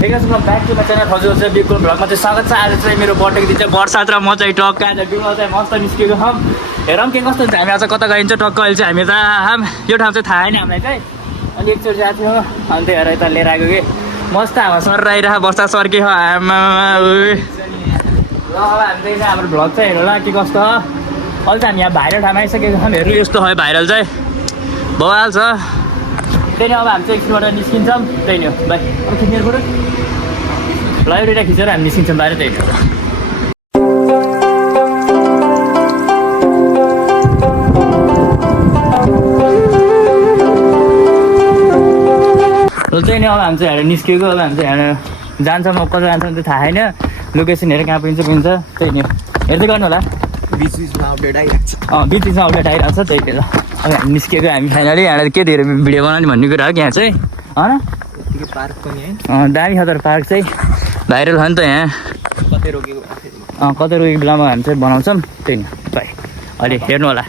Back to my channel हजुर चाहिँ बिल्कुल भ्लगमा चाहिँ स्वागत छ। आज चाहिँ मेरो बर्थडेको दिन चाहिँ वर्षात र म चाहिँ टक्क आज डुङ्गा चाहिँ मस्त निस्केको छौँ। हेरौँ के कस्तो हुन्छ, हामी आज कता गइन्छ टक्क अहिले चाहिँ हामी त यो ठाउँ चाहिँ थाहा छैन हामीलाई चाहिँ। अनि एकचोटि गएको थियौँ अनि त्यही भएर यता लिएर आएको कि मस्त हावा सर आइरहेको वर्षा सर्के हो आमा। ल अब हामी चाहिँ हाम्रो भ्लग चाहिँ हेरौँ ल के कस्तो हो। अहिले चाहिँ हामी यहाँ भाइरल ठाउँमा आइसकेको छौँ। हेर्नु यस्तो है भाइरल चाहिँ भइहाल्छ। त्यही नै अब हामी चाहिँ एकछिनबाट निस्किन्छौँ। त्यही नै हो भाइ अब खिच्नेहरू पऱ्यो ल एउटा खिचेर हामी निस्किन्छौँ बाहिर। त्यही हो र त्यही नै अब हामी चाहिँ हेरेर निस्केको। अब हामी चाहिँ हेरेर जान्छौँ म कता जान्छौँ त्यो थाहा छैन। लोकेसन हेरेर कहाँ पुगिन्छ त्यही नै हो। हेर्दै गर्नु होला बिचमा अपडेट आइरहेको छ। त्यही भएर अब हामी निस्केको हामी फाइनली। यहाँ के धेरै भिडियो बनाउने भन्ने कुरा हो कि यहाँ चाहिँ होइन पार्क पनि है दामी खतर पार्क चाहिँ भाइरल हो नि त। यहाँ कतै रोकेको बेलामा हामी चाहिँ बनाउँछौँ। त्यही नै भाइ अहिले हेर्नु होला।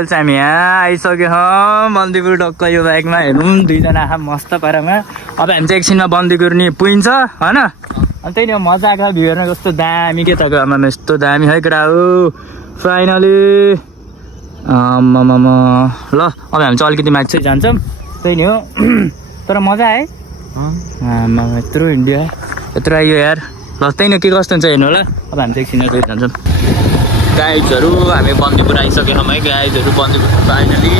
चाहिँ हामी यहाँ आइसक्यो हौँ बन्दीपुर टक्क यो बाइकमा। हेरौँ दुईजना आँखा मस्त पारामा। अब हामी चाहिँ एकछिनमा बन्दीपुर नि पुगिन्छ होइन। अनि त्यही नै मजा आएको भ्यू हेर्नु कस्तो दामी के तपाईँको आमामा यस्तो दामी है कुरा हो फाइनली। ल अब हामी चाहिँ अलिकति माथि चाहिँ जान्छौँ। त्यही नै हो तर मजा आयो आमा यत्रो इन्डिया यत्रो आयो यार। ल त्यही नै के कस्तो हुन्छ हेर्नु होला। अब हामी चाहिँ एकछिनमा गएर जान्छौँ। गाइजहरू हामी बन्दीपुर आइसकेको छौँ है। गाइजहरू बन्दीपुर फाइनली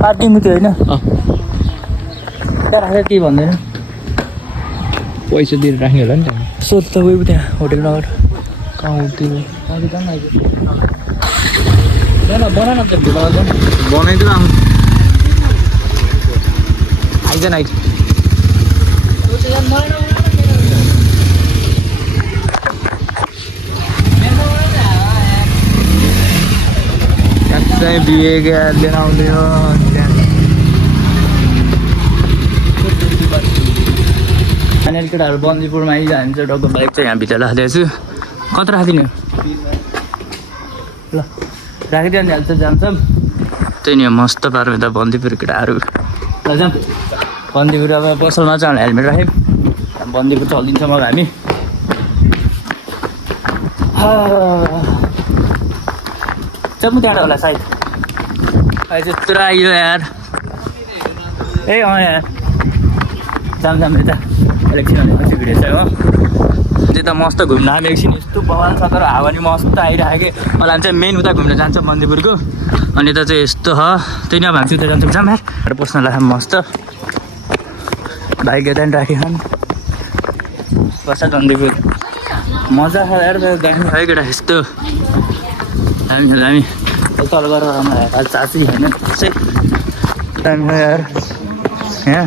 पार्टी मुक्यो होइन त्यहाँ राखेर केही भन्दैन पैसा दिएर राख्ने होला नि त। सोध त गयो त्यहाँ होटेलमा कहाँ उठ्थ्यो बना न त बनाइदिनु आइज न आइज चाहिँ बिहे लिएर आउँदै हो। फाइनल केटाहरू बन्दीपुरमा आइजान्छ। डक्टर बाइक चाहिँ यहाँ भित्र राखिदिएको छु। कता राखिदिने ल राखिदियो नि हाल्छ जान्छौँ। त्यही नि मस्त पार्यो त बन्दीपुर केटाहरू। ल जाऊँ बन्दीपुर। अब पसलमा चाहिँ हेलमेट राख्यौँ बन्दीपुर चलिदिन्छौँ अब हामी। जम्मू त्यहाँ होला सायद अहिले चाहिँ यत्रो आइयो यार। ए यार जाऊँ यता एकछिन भनेपछि भिडियो चाहिँ हो त्यता मस्त घुम्न हामी एकछिन। यस्तो बवाल छ तर हावा नि मस्त आइरहेको कि। अहिले हामी चाहिँ मेन उता घुम्न जान्छौँ बन्दीपुरको। अनि यता चाहिँ यस्तो हो त्यही नै अब हामी उता जान्छौँ जाम यार पस्नलाई मस्त बाइक यता नि राखेँ बस्छ बन्दीपुर मजा छ यार दामी भयो केटा यस्तो दामी दामी तल गरेर चासी होइन दामी भयो यार। यहाँ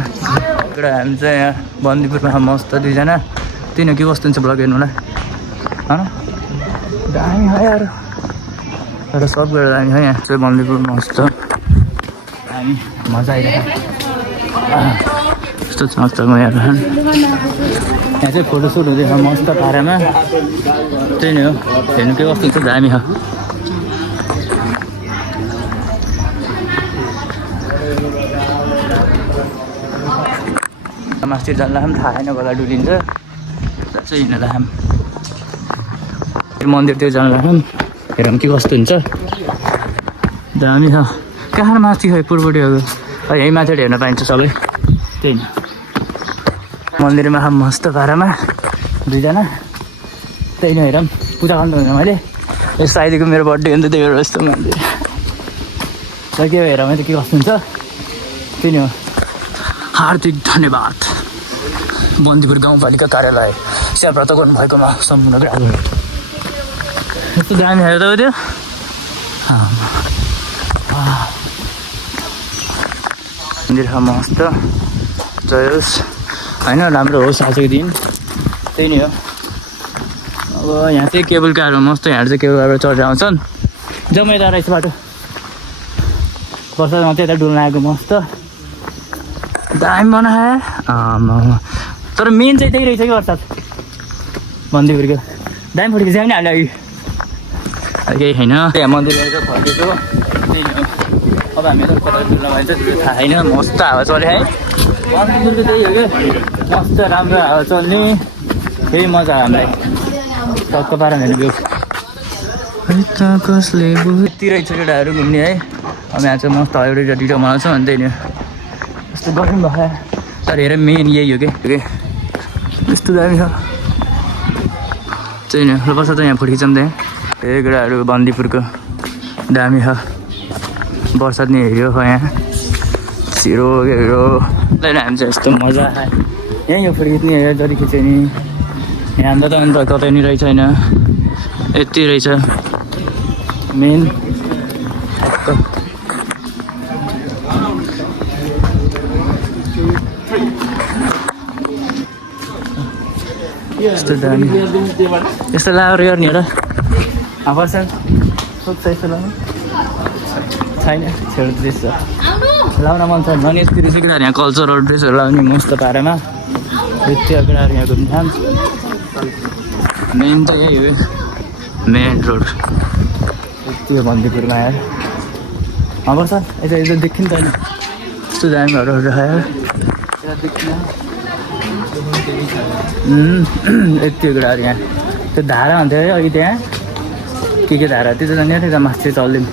केटा हामी चाहिँ यहाँ बन्दीपुरमा मस्त दुईजना। त्यही न के कस्तो हुन्छ ब्लग हेर्नु होला होइन दामी हो यार। एउटा सब गरेर दामी हो यहाँ चाहिँ बन्दीपुर मस्त दामी मजा आइरहेको यस्तो मस्त यहाँ चाहिँ फोटोसुट हुँदैछ मस्त पारामा। त्यही नै हो हेर्नु के कस्तो हुन्छ दामी हो। मास्तिर जानलाई पनि थाहा छैन गला डुलिन्छ चाहिँ हिँड्दा हामी मन्दिरतिर जानलाई पनि हेरौँ के कस्तो हुन्छ दामी छ। कहाँ माथि खै पूर्वपट्टिहरू यहीँ माथि हेर्न पाइन्छ सबै। त्यही न मन्दिरमा मस्त पारामा दुईजना। त्यही नै हेरौँ पूजा गर्नु हुँदैन मैले यस्तो आइदिएको मेरो बर्थडे हुन्छ त्यही भएर यस्तो मन्दिर र के हेरौँ त के कस्तो हुन्छ। त्यही नै हो हार्दिक धन्यवाद बन्दीपुर गाउँपालिका कार्यालय सेवाव्रत गर्नुभएकोमा सम्पूर्ण ग्रामीण। यस्तो दामी हेर्दा त्यो मन्दिर छ मस्त जय होस् होइन राम्रो होस् आजको दिन त्यही नै हो अब यहाँ चाहिँ केबल कारहरू मस्त यहाँ चाहिँ केबल कारबाट चढेर आउँछन् जम्मै रहेछ बाटो वर्षामा चाहिँ यता डुल्न आएको मस्त दामी बनाए तर मेन चाहिँ त्यही रहेछ कि वर्षात मन्दिरको दामी फोटो खिच्यो भने हाल्यो अघि केही छैन त्यहाँ मन्दिर चाहिँ फर्केको त्यही हो अब हामी त कता डुल्न भन्छ त्यो थाहा छैन मस्त हावा चल्यो है मन्दिरको त्यही हो क्या मस्त राम्रो हावा चल्ने त्यही मजा हामीलाई टक्क पारा हेर्नु कसले यति रहेछ केटाहरू घुम्ने है अब यहाँ चाहिँ मस्त एउटा टिटो बनाउँछ अनि त्यही नि यस्तो गरम भयो तर हेर मेन यही हो कि यस्तो दामी छ त्यही नि बस्छ त यहाँ फोटो खिचाउँ त्यहाँ त्यही केटाहरू बन्दीपुरको दामी छ बर्सात नि हेऱ्यो यहाँ छिरो हेऱ्यो त्यही हामी चाहिँ यस्तो मजा आयो यहीँ यो फोटो खिच्ने हेऱ्यो जति खिच्यो नि यहाँ त अन्त कतै नि रहेछ होइन यति रहेछ मेन यस्तो दामी यस्तो लाएर गर्ने एउटा पर्छ सोध्छ यस्तो लाउनु छैन छेउ ड्रेस छ लाउन मन छ झन् यति रहेछ केटाहरू यहाँ कल्चरल ड्रेसहरू लाउने मस्त पारामा यति केटाहरू यहाँ घुम्नु थाल्छ मेन त यही हो मेन रोड यति हो बन्दीपुरमा आएर पर्छ यता देखि नि त होइन यस्तो दामीहरू खायो यति केटाहरू यहाँ त्यो धारा हुन्थ्यो है अघि त्यहाँ के धारा त्यो त जाने त्यहाँ मासु चल्दैन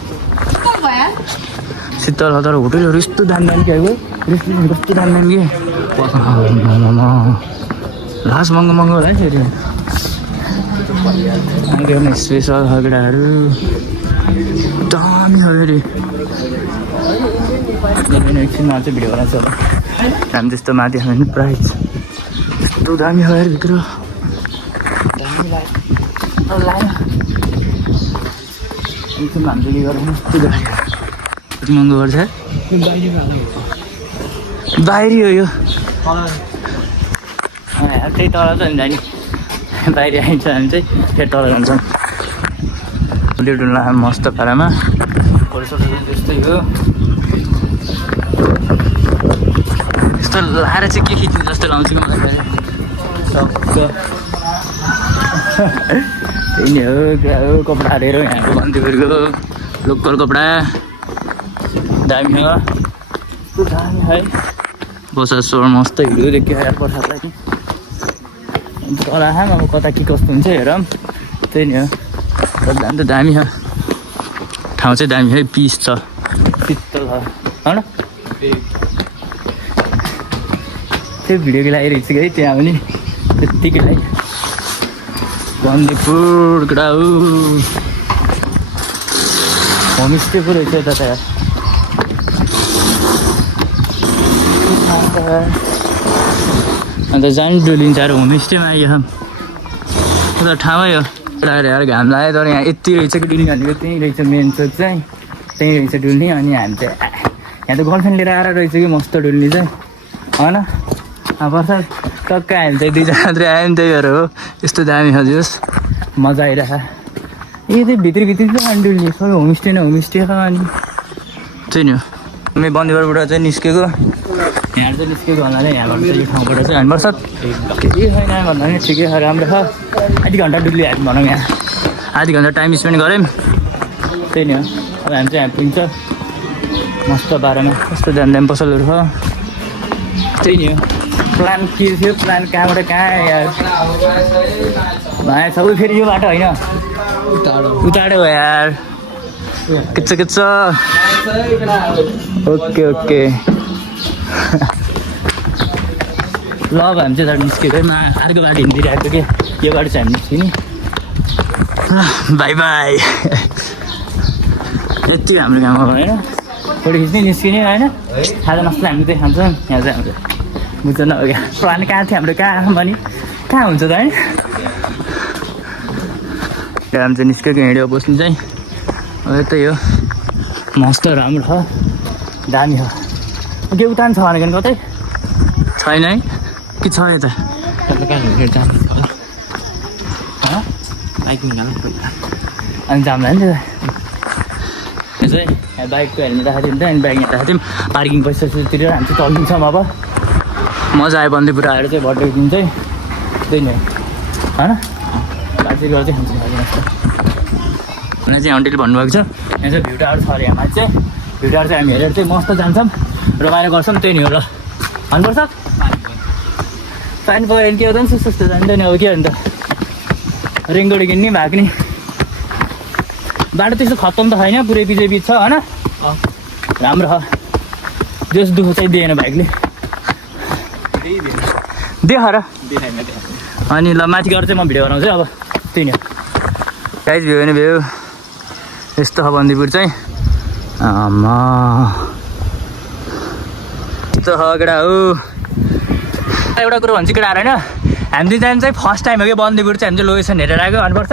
शीतल तर होटलहरू यस्तो दामी दामी क्या रेस्टुरेन्ट कस्तो दामी दामी कि लास्ट महँगो महँगो होला है फेरि स्पेसल केटाहरू दामी छ फेरि एकछिनमा चाहिँ भिडियो बनाएको छ हामी त्यस्तो माथि खाने नि प्राइस यस्तो दामी छ यार भित्र एकछिनमा हामीले के गरौँ यस्तो कति महँगो गर्छ बाहिरी हो यो त्यही तल त नि जाने बाहिर आइन्छ हामी चाहिँ फेरि तल जान्छौँ डुल्न मस्त पारामा त्यस्तै हो यस्तो लाएर चाहिँ के खिच्ने जस्तो लाउँछु कि मलाई टक्क त्यही नै हो क्या हो कपडाहरू हेरौँ यहाँको बन्दीपुरको लोकल कपडा दामी हो दामी है बसा स्वर मस्त हिँड्यो देखियो यार बर्सातलाई नि तल आएँ अब कता के कस्तो हुन्छ हेरौँ त्यही नि हो दामी त दामी छ ठाउँ चाहिँ दामी है पिस छ शीतल छ होइन त्यो भिडियोको लागि रहेछ कि है त्यहाँ पनि त्यत्तिकै लागि बन्दीपुर केटा हो होमस्टे पो रहेछ यता त अन्त जानु डुलिन्छ अरे होमस्टेमा आइयो त ठाउँै हो यार घाम लाग्यो तर यहाँ यति रहेछ कि डुल्ने भनेको त्यहीँ रहेछ मेन चोक चाहिँ त्यहीँ रहेछ डुल्ने अनि हामी चाहिँ यहाँ त गर्लफ्रेन्ड लिएर आएर रहेछ कि मस्त डुल्ने चाहिँ होइन पर्छ टक्क हामी चाहिँ दुईजना मात्रै आयो नि त्यही भएर हो यस्तो दामी हजुर मजा आइरहेछ त्यही भित्री चाहिँ डुल्ने सबै होमस्टे न होमस्टे छ अनि त्यही नि हो हामी बन्दीपुरबाट चाहिँ निस्केको यहाँ चाहिँ निस्केको भन्नाले यहाँबाट चाहिँ यो ठाउँबाट चाहिँ हामी वर्ष केही छैन भन्दा पनि ठिकै छ राम्रो छ आधी घन्टा डुल्यो हामी भनौँ यहाँ आधी घन्टा टाइम स्पेन्ड गऱ्यौँ त्यही नि हो अब हामी चाहिँ यहाँ पुग्छ मस्त बारेमा कस्तो दामी दामी पसलहरू छ त्यही नि हो प्लान के थियो प्लान कहाँबाट कहाँ यार भाइ सबै फेरि यो बाटो होइन उताडो हो यार किच्छ ओके ओके ल अब हामी चाहिँ निस्केको अर्को बाटो हिँडिरहेको कि यो बाटो चाहिँ हामी निस्किने बाई बाई यति हाम्रो गाउँमा होइन फोटो खिच्ने निस्किने होइन खाजा मसला हामी चाहिँ खान्छौँ यहाँ चाहिँ हाम्रो बुझ्छ न हो क्या प्लान कहाँ थियो हाम्रो कहाँ भने कहाँ हुन्छ त है हामी चाहिँ निस्केको हिँड्यो बस्नु चाहिँ अब यतै हो मस्त राम्रो छ दामी छ के उतान छ भनेको कतै छैन है कि छ यता अनि जाम्ला नि त्यो चाहिँ यहाँ बाइकको हेल्मेट राखेको थियौँ अनि बाइक यहाँ राखेको थियौँ पार्किङ पैसा तिरेर हामी चाहिँ चल्दिन्छौँ अब मजा आयो बन्दीपुर आएर चाहिँ बर्थडेको दिन चाहिँ त्यही नै होइन बातचित गरेर चाहिँ खान्छौँ भने चाहिँ आन्टीले भन्नुभएको छ यहाँ चाहिँ भ्यू टावर छ अरे यहाँ चाहिँ भ्यू टावर चाहिँ हामी हेरेर चाहिँ मस्त जान्छौँ रमाइलो गर्छौँ त्यही नै हो र भन्नुपर्छ पानी पऱ्यो भने के हो त नि सुस्तो जान्दैन अब के हो नि त रेङगोडी किन्ने भएको नि बाटो त्यस्तो खत्तम त छैन पुरै पिछे बिच छ होइन राम्रो छ जस दुःख चाहिँ दिएन बाइकले देख र अनि ल माथि गएर चाहिँ म भिडियो बनाउँछु अब त्यही नै गाइज भ्यू भने भ्यू यस्तो छ बन्दीपुर चाहिँ आमा यस्तो छ केटा हो एउटा कुरो भन्छु केटाहरू होइन हामी चाहिँ चाहिँ फर्स्ट टाइम हो कि बन्दीपुर चाहिँ हामी चाहिँ लोकेसन हेरेर आएको भन्नुपर्छ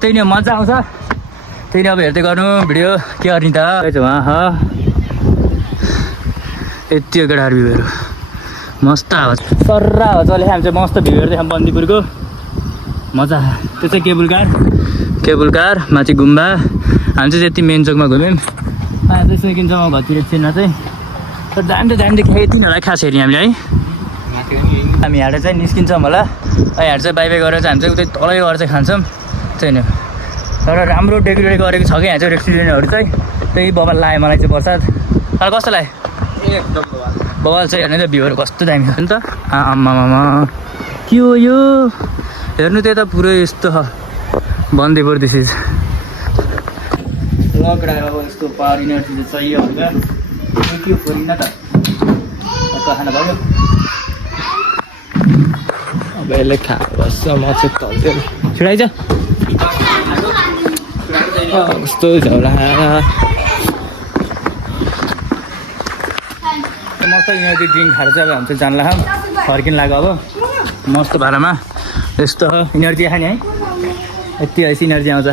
त्यही नै मजा आउँछ त्यही नै अब हेर्दै गर्नु भिडियो के गर्ने त उहाँ यति हो केटाहरू भ्यूहरू मस्त हावा सर्रा हावा चले हामी चाहिँ मस्त भ्यू हेर्दै बन्दीपुरको मजा त्यो चाहिँ केबुल कार माथि गुम्बा हामी चाहिँ यति मेन चोकमा घुम्यौँ अहिले चाहिँ सेकेन्ड चोकमा घरतिर एकछिनमा चाहिँ तर दामी त केही तिनीहरूलाई खास हेऱ्यौँ हामीले है हामी यहाँ चाहिँ निस्किन्छौँ होला यहाँ चाहिँ बाई गरेर चाहिँ हामी चाहिँ उतै तलै गएर चाहिँ खान्छौँ त्यही नै तर राम्रो डेकोरेट गरेको छ कि यहाँ चाहिँ रेस्टुरेन्टहरू चाहिँ त्यही बबाल लाग्यो मलाई चाहिँ प्रसाद तर कस्तो लाग्यो बबाल चाहिँ हेर्नु त भ्यूहरू कस्तो दामी छ नि त आम्मामा के हो यो हेर्नु त्यही त पुरै यस्तो छ बन्दीपुर दिस इज लकडा अब यस्तो पावर इनर्जी चाहिँ चाहियो भनेर के फोरिन त खाना भयो अब यसले बस्छ म चाहिँ तल्थ्यो छिडाइज कस्तो झोला मस्त इनर्जी ड्रिङ्क खाएर चाहिँ अब हामी चाहिँ जानला फर्किन लाग्यो अब मस्त भाडामा यस्तो इनर्जी खाने है यति है इनर्जी आउँछ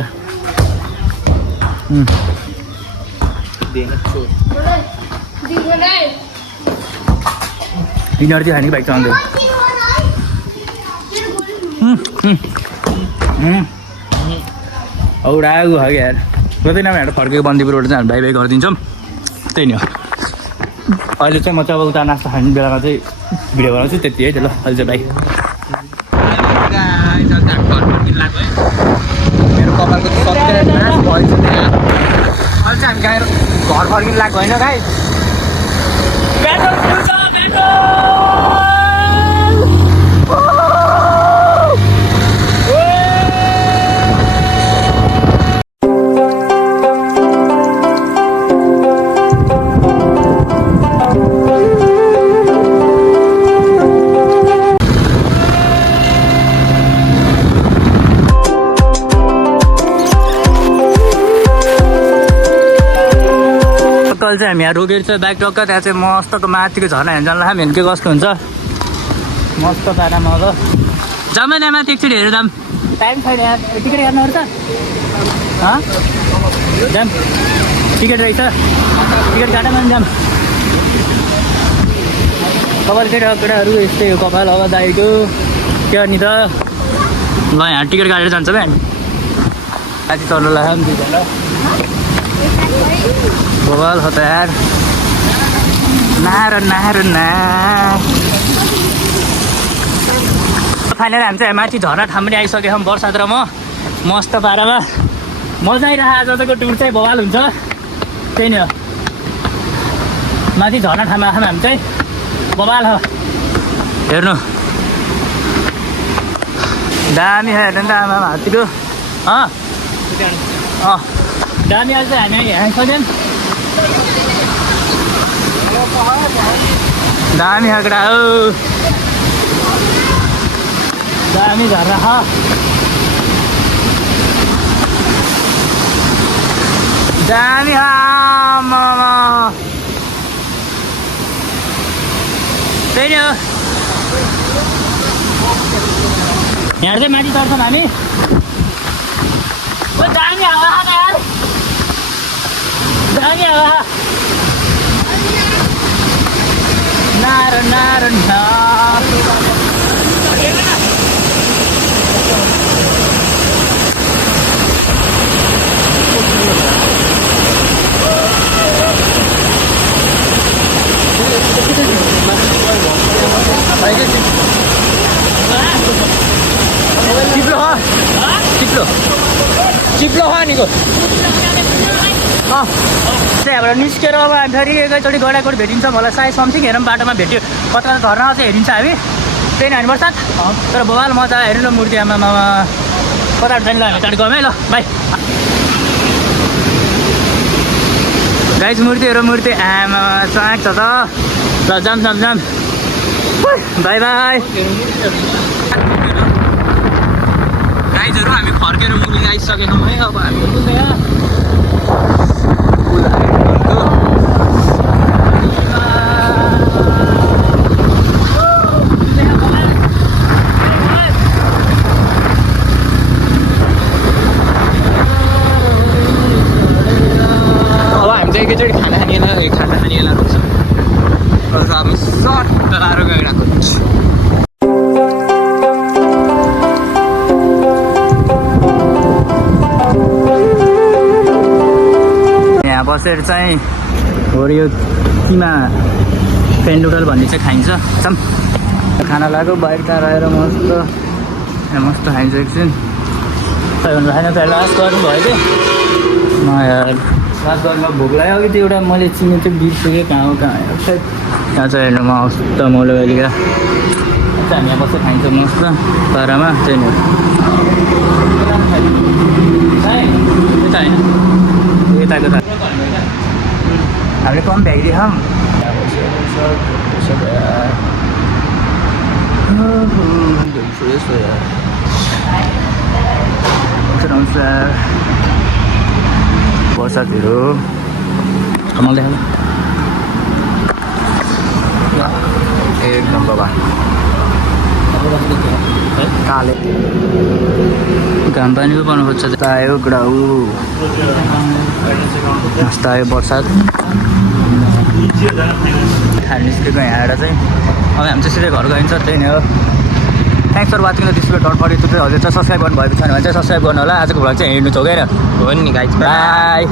इनर्जी खाने बाइक चलाउँदै औडा आगो हो क्या यार जति नै हामी फर्केको बन्दीपुरबाट चाहिँ हामी बाई गरिदिन्छौँ त्यही नै हो अहिले चाहिँ म चाहिँ अब उता नास्ता खाने बेलामा चाहिँ भिडियो बनाउँछु त्यति है त ल अहिले चाहिँ बाई मेरो कपालको अहिले चाहिँ हामी गाएर घर फर्किनु लाग्यो होइन गाई चाहिँ हामी यहाँ रोकेर चाहिँ बाइक टक्क त्यहाँ चाहिँ मस्तको माथिको झर्ना हेर्नु जानला हामी के कस्तो हुन्छ मस्त पारामा अब जाम यहाँ माथि एकचोटि हेरेर जाम टाइम छैन यहाँ टिकट काट्नुपर्छ जाम टिकट रहेछ टिकट काटेर पनि जाम कपाल केटाहरू यस्तै हो कपाल अब दाइको के गर्ने त ल यहाँ टिकट काटेर जान्छ भाइ हामी माथि चल्नु लाग्यो दुईजना बबाल हो त यार फाइनल हामी चाहिँ माथि झर्ना ठाउँ पनि आइसकेको छौँ वर्षाद र म मस्त पारामा मजा आइरहेको आजको टुर चाहिँ बबाल हुन्छ त्यही नै हो माथि झर्ना ठाउँमा आएको हामी चाहिँ बबाल हो हेर्नु दामी हेर्नु नि त आमा हात्तीको दामी आज चाहिँ हामी यहाँ आइसक्यौँ दामी आँकडा हो दामी झर्ना छ दामी त्यही नै हो यहाँ चाहिँ माथि चढ्छौँ हामी दामी हावा यार दामी हावा नार नार ना चिप्लो खानेको त्यहाँबाट निस्केर अब हामी फेरि एकैचोटि गडाकोट भेटिन्छ मलाई सायद समथिङ हेरौँ बाटोमा भेट्यो कता झर्ना चाहिँ हेरिन्छ हामी ट्रेन हान्नुपर्छ तर बवाल मजा हेर्नु ल मूर्ति आमामा कता ट्रेन ल हामी चाँडो गयौँ है ल बाई गाइस मूर्ति आमा चाँक छ त ल जाम बाई बाई गाइजहरू हामी फर्केर मुली आइसकेनौँ है अब हामी एकैचोटि खाना खानेलाई रोक्छ हामी सर्ट लाएर गइरहेको हुन्छ यहाँ बसेर चाहिँ हो यो किमा पेन्डुडल भन्ने चाहिँ खाइन्छ चम खाना लाग्यो बाहिर रहेर मस्त खाइन्छ एकछिन सबैभन्दा खाना त लास्ट गर्नुभयो कि लास्ट गर्नुमा भोक लाग्यो अघि त्यो एउटा मैले चिनेको चाहिँ बिर्सेँ कहाँ हो यहाँ चाहिँ हेर्नु मस्त मौलवालिका हामी यहाँ बसेर खाइन्छ मस्त पारामा चाहिँ होइन यताको त हामीले कम भ्याइदिए खाऊँ बर्सातहरू कमाल देखा एकदम बाबा काले घाम पानी पो पर्नु खोज्छ आयो ग्राउ मस्त आयो बर्सात खानु निस्केको यहाँ आएर चाहिँ अब हामी चाहिँ सिधै घर गइन्छ त्यही नै हो thanks for watching this video dot for YouTube हजुर चाहिँ सब्सक्राइब गर्नुभएको छैन भने चाहिँ सब्सक्राइब गर्नु होला आजको भ्लग चाहिँ हेर्नु छोकेर हो नि गाइज बाई